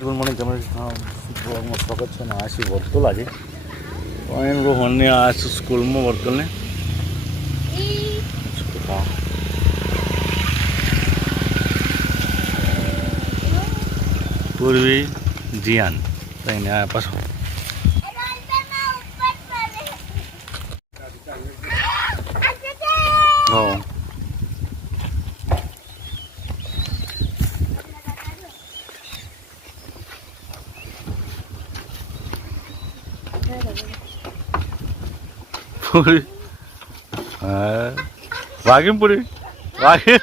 Good morning, તમારે બ્લોગમાં સ્વાગત છે. આ છે વર્તુલ. આજે એમ રોહનને આ સ્કૂલમાં વર્તુલને પૂર્વી જીયાન થઈને આ પાછો હા પૂરી હા વાગી પૂરી વાગી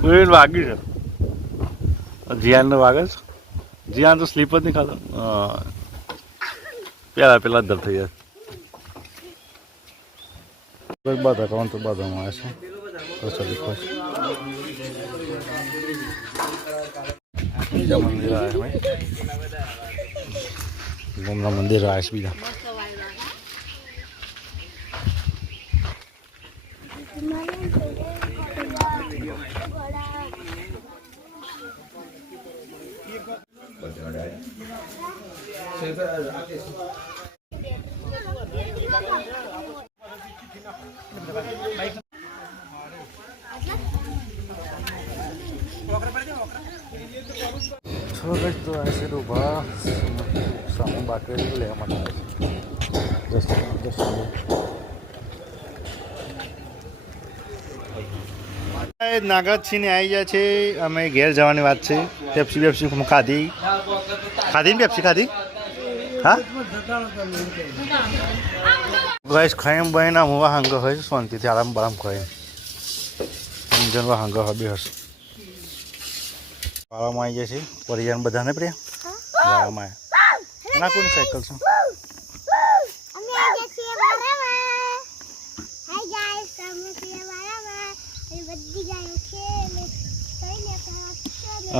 પૂરી વાગી છે. જીયાનને વાગે છે. જીયાન તો સ્લીપ જ નહીં ખાતો. પેલા જ દર થઈ જાય. બધા કોણ તો બધામાં આવે છે. બીજા મંદિર આવે ભાઈ, ગોમના મંદિર આવે છે બીજા. चलो तो ऐसे तो सामान बाकी ले नागराज છીને આવી ગયા છે. અમે ઘેર જવાની વાત છે. પેપ્સી ખાધી ને પેપ્સી ખાધી. હા ગાઈસ ખાઈમ બહેના હું હાંગ હોય શાંતિથી આરામ બરામ ખાઈ સમજણ હાંગ હબી હશે. વાળામાં આવી ગયા છે પરિવાર બધાને પ્રિયા વાળામાં ના કોની સાયકલ છે.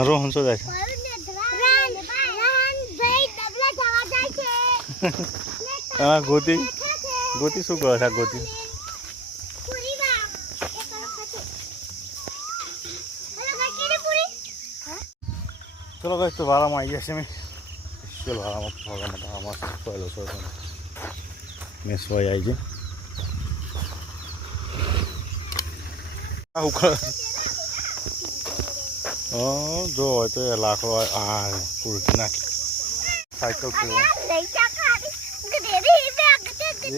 રોહન શું જાય છે? હા ગોતી શું કરે છે? ગોતી ચલો ગાઈસ તો વાળામાં આવી ગયા છે. મેં ચલો વાળામાં પહેલો છો મેં સોય આવી છે. જો હોય તો એ લાકડો આ ઉલટી નાખી સાયકલ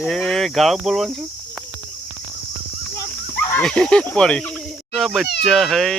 એ ગાળો બોલવાનું છે પડી બચ્ચા હૈ